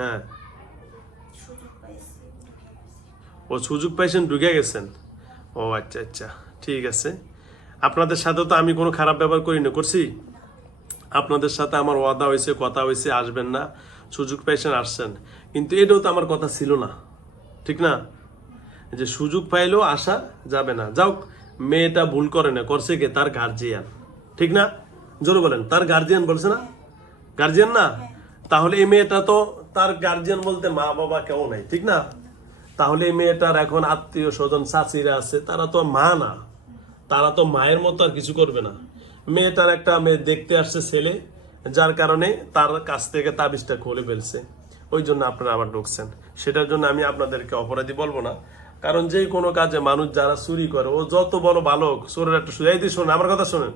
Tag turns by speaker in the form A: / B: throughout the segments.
A: হ্যাঁ। ও সুযোগ পাইছেন ঢুকে গেছেন। ও আচ্ছা আচ্ছা ঠিক আছে। আপনাদের সাথে তো আমি কোনো খারাপ ব্যবহার করি না করছি? আপনাদের সাথে আমার ওয়াদা হয়েছে কথা হয়েছে আসবেন না। সুযোগ পাইছেন আসছেন। কিন্তু এটাও তো আমার কথা ছিল না ঠিক না? যে সুযোগ পাইলেও আসা যাবে না। যাও মেয়েটা ভুল করে না করছে কে? তার গার্জিয়ান ঠিক না? জোরে বলেন তার গার্জিয়ান বলছে না? গার্জিয়ান না? তাহলে এই মেয়েটা তো তার গার্জিয়ান বলতে মা বাবা কেউ নাই ঠিক না? তাহলে মেয়েটার এখন আত্মীয় স্বজন চাচিরা আছে তারা তো মা না। তারা তো মায়ের মতো আর কিছু করবে না। মেয়েটার একটা মেয়ে দেখতে আসছে ছেলে যার কারণে তার কাছ থেকে তাবিজটা খুলে ফেলছে। ওই জন্য আপনারা আবার ঢুকছেন। সেটার জন্য আমি আপনাদেরকে অপরাধী বলব না। কারণ যে কোনো কাজে মানুষ যারা চুরি করে ও যত বড় বালক চোরের একটা সুজাই দিয়ে শোনেন আমার কথা শোনেন।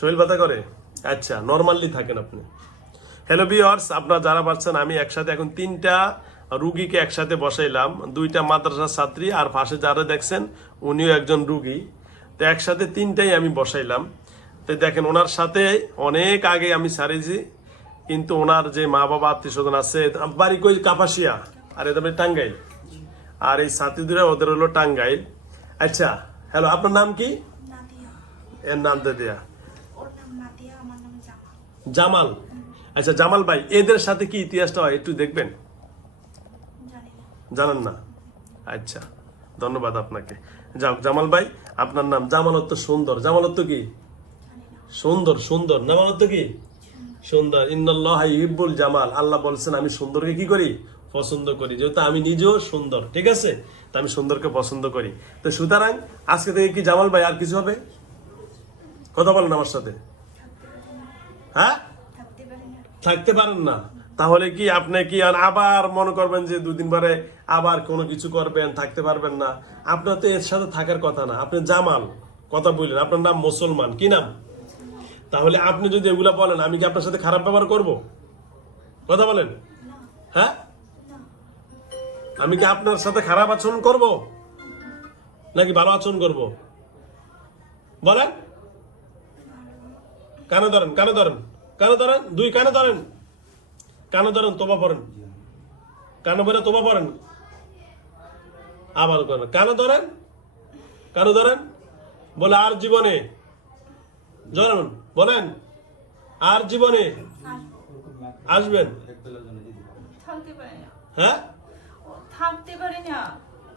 A: শরীর ব্যথা করে? আচ্ছা নর্মালি থাকেন আপনি। হ্যালো বিয়ার্স আপনারা যারা পাচ্ছেন আমি একসাথে এখন তিনটা রুগীকে একসাথে বসাইলাম। দুইটা মাদ্রাসার ছাত্রী আর পাশে যারা দেখছেন উনিও একজন রুগী। তো একসাথে তিনটাই আমি বসাইলাম। তো দেখেন ওনার সাথে অনেক আগে আমি ছাড়িয়েছি কিন্তু ওনার যে মা বাবা আত্মীয় স্বজন আছে বাড়ি কই? কাপাসিয়া। আর এটা টাঙ্গাইল। আর এই ছাত্রীদের ওদের হলো টাঙ্গাইল। আচ্ছা হ্যালো আপনার নাম কি? এর নাম দিয়ে। জামাল। আচ্ছা জামাল ভাই, এদের সাথে কি ইতিহাসটা হয় একটু দেখবেন? জানেন না? আচ্ছা ধন্যবাদ আপনাকে। যাও জামাল ভাই, আপনার নাম জামালত সুন্দর। জামালত কি? সুন্দর সুন্দর। জামালত কি? সুন্দর। ইব্বুল জামাল। আল্লাহ বলছেন, আমি সুন্দরকে কি করি? পছন্দ করি। যেহেতু আমি নিজেও সুন্দর, ঠিক আছে? তো আমি সুন্দরকে পছন্দ করি। তো সুতরাং, আজকে থেকে কি জামাল ভাই আর কিছু হবে? কথা বলেন আমার সাথে। হ্যাঁ?
B: থাকতে
A: পারেন না। তাহলে কি আপনি কি আর আবার মনে করবেন যে দুদিন পরে আবার কোনো কিছু করবেন, থাকতে পারবেন না? আপনার তো এর সাথে থাকার কথা না। আপনি জামাল, কথা বললেন। আপনার নাম মুসলমান। কি নাম? তাহলে আপনি যদি এগুলা বলেন, আমি কি আপনার সাথে খারাপ ব্যবহার করব? কথা বলেন। হ্যাঁ? আমি কি আপনার সাথে খারাপ আচরণ করব? নাকি ভালো আচরণ করব? বলেন। কেন ধরেন কেন ধরেন। কানে ধরেন দুই কানে ধরেন। কানে ধরেন তোবা পড়েন। কানে বলে তোবা পড়েন। আবার করেন। কানে ধরেন কানে ধরেন। বলে আর জীবনে ধরেন বলেন। আর জীবনে আসবেন। হ্যাঁ?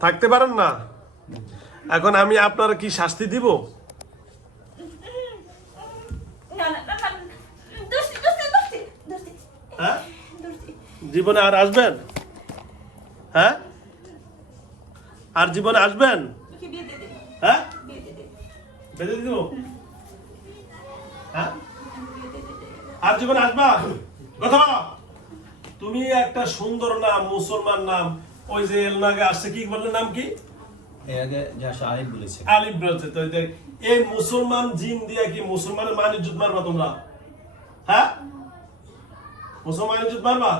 B: থাকতে
A: পারেন না? এখন আমি আপনার কি শাস্তি দিব
B: না না না না দোস্তি দোস্তি দোস্তি দোস্তি
A: হ্যাঁ
B: দোস্তি
A: জীবনে আর আসবেন? হ্যাঁ? আর জীবনে আসবেন? হ্যাঁ? বেঁধে দিব? হ্যাঁ? আর জীবনে আসবা? কথা তুমি একটা সুন্দর নাম মুসলমান নাম ওই যে এলনাগে আসছে কি বললেন নাম কি?
C: বলেছে।
A: আলিফ বলছে তো এই এই মুসলমান জিন দিয়া কি মুসলমানের মান ইজ্জত মারবা তোমরা? হ্যাঁ? মুসলমান ইজ্জত মারবা?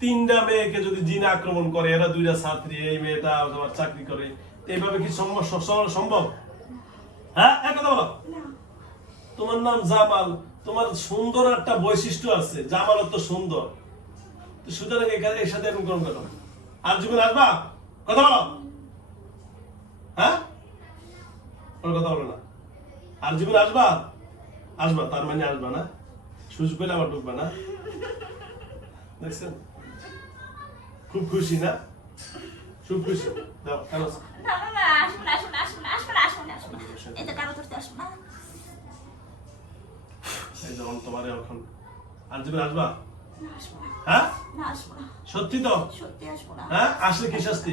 A: তিনটা মেয়েকে যদি জিন আক্রমণ করে এরা দুইটা ছাত্রী এই মেয়েটা তোমার চাকরি করে এইভাবে কি সম্ভব হ্যাঁ এক কথা বলো। তোমার নাম জামাল তোমার সুন্দর একটা বৈশিষ্ট্য আছে জামাল তো সুন্দর সুতরাং এখানে এর সাথে এরকম করুন কেন? আর জীবন আসবা কথা বলো। হ্যাঁ? কোনো কথা বলো না। আর জীবন আসবা আসবা তার মানে আসবা না। সুযোগ পেলে আবার ঢুকবা না। দেখছেন? খুব খুশি না? খুব খুশি। দাও কেন
B: না না না আসুন আসুন আসুন আসুন আসুন আসুন। এই তো কারও ধরতে আসুন না।
A: এই যেমন তোমার এখন। আর আসবা?
B: না আসব না।
A: হ্যাঁ?
B: না আসব না।
A: সত্যি তো? হ্যাঁ? আসলে কি শাস্তি?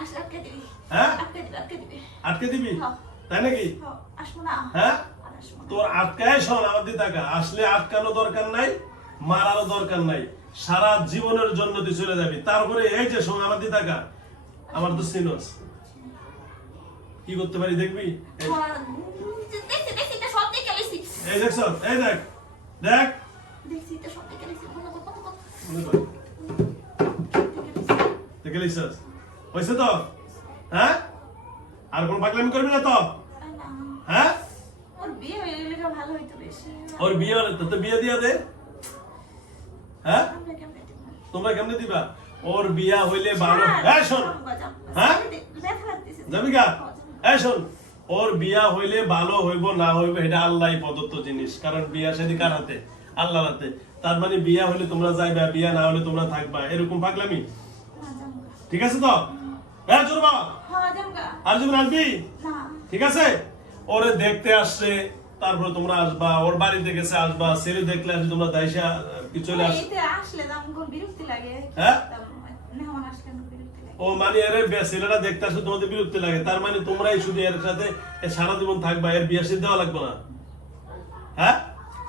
B: আটকে দিবি।
A: হ্যাঁ?
B: আটকে দিবি হ্যাঁ।
A: তাই নাকি?
B: হ্যাঁ,
A: হ্যাঁ? তোর আটকায় শোন আমার দিয়ে টাকা আসলে আটকানো দরকার নাই মারারও দরকার নাই। সারা জীবনের জন্য তুই চলে যাবি। তারপরে এই যে শোন আমার দিয়ে টাকা আমার তো সিনস কি করতে পারি দেখবি? এই-
B: দেখে
A: এই দেখ দেখ হয়েছে তো? হ্যাঁ? আর কোন পাগলামি করবি না তো? হ্যাঁ?
B: ওর বিয়ে
A: হলে তো বিয়ে দিয়ে দে হ্যাঁ
B: আমরা কেমনে দিব
A: তোমরা কেমনে দিবা? ওর বিয়া হইলে ভালো হ্যাঁ শোন। হ্যাঁ? যাবি গা এই শোন ওর বিয়া হইলে ভালো হইব না হইব এটা আল্লাহ প্রদত্ত জিনিস। কারণ বিয়া শাদী কার হাতে? আল্লাহ হাতে। তার মানে বিয়া হইলে তোমরা যাইবা বিয়া না হলে তোমরা থাকবা। এরকম পাগলামি? ঠিক আছে তো? হ্যাঁ চোর বাবা আর যখন আসবি? ঠিক আছে? ওরে দেখতে আসছে তারপরে তোমরা আসবা ওর বাড়িতে গেছে আসবা। ছেলে দেখলে আসবে তোমরা দাইসা কি চলে
B: আসলে দাম কোন বিরক্তি লাগে।
A: হ্যাঁ?
B: মেহমান আসলে
A: ও মানে এর ছেলেরা দেখতে আসে তোমাদের বিরক্তি লাগে। তার মানে তোমরাই শুধু এর সাথে সারা জীবন থাকবা এর বিয়ে সিদ্ধ লাগবে না। হ্যাঁ?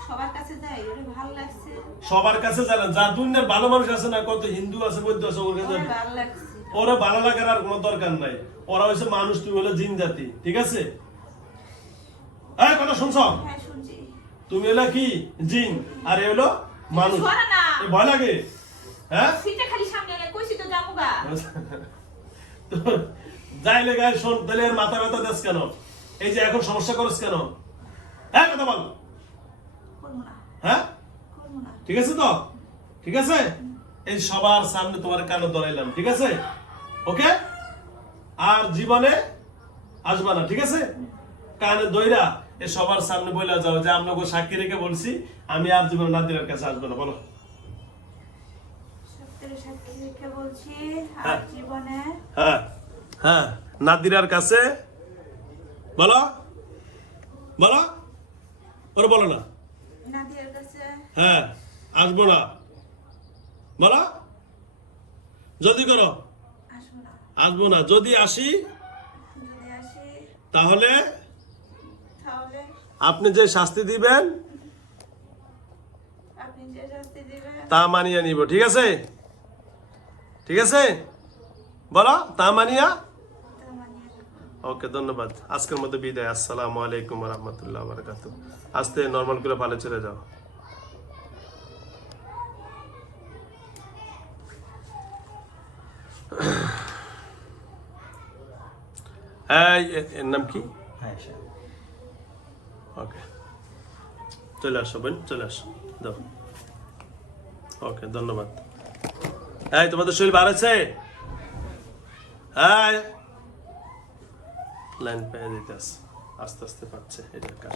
B: সবার কাছে যাই ওরে ভালো লাগছে।
A: সবার কাছে জানা যা দুনিয়ার ভালো মানুষ আছে না কত হিন্দু আছে বৌদ্ধ আছে ওর কাছে
B: ভালো লাগছে।
A: ওরা ভালো লাগার আর কোনো দরকার নাই। ওরা হচ্ছে মানুষ তুমি হলো জিন জাতি ঠিক আছে? এই কথা শুনছ?
B: হ্যাঁ
A: তুমি হলো কি? জিন। আর এ হলো মানুষ। ভয় লাগে? হ্যাঁ?
B: খালি সামনে কইছি তো জামুগা
A: যাইলে গায়ে শোন তাহলে এর মাথা ব্যথা দেশ কেন? এই যে এখন সমস্যা করছ কেন? হ্যাঁ কথা বল। হ্যাঁ? ঠিক আছে তো? ঠিক আছে? এই সবার সামনে তোমার কানে ধরাইলাম ঠিক আছে? ওকে? আর জীবনে আসবা না ঠিক আছে? কানে দইরা এই সবার সামনে বলে যাও যে আপনাকে সাক্ষী রেখে বলছি আমি আর জীবনে নাদিরার কাছে আসব না বলো। হ্যাঁ। হ্যাঁ। হ্যাঁ নাদিরার কাছে বলো। বলো। ওরা বলো না। হ্যাঁ আসব না। বলো। যদি করো।
B: আসব না।
A: যদি আসি তাহলে আপনি যে শাস্তি দিবেন
B: আপনি যে শাস্তি দিবেন।
A: তা মানিয়া নিব ঠিক আছে? ঠিক আছে? বলো তা মানিয়া?
B: তা মানিয়ে নেব।
A: ওকে ধন্যবাদ। আজকের মতো বিদায়। আসসালামু আলাইকুম রহমতুল্লাহ বারকাত আস্তে নর্মাল করে ভালো চলে যাও। এই, এ- এর নাম কি?
C: হ্যাঁ
A: ওকে চলে আসো বোন, চলে আসো। দাও। ওকে ধন্যবাদ। এই, তোমাদের শরীর বাড়াচ্ছে হ্যাঁ লাইন পেয়ে দিতে আস আস্তে আস্তে পাচ্ছে এটা কাজ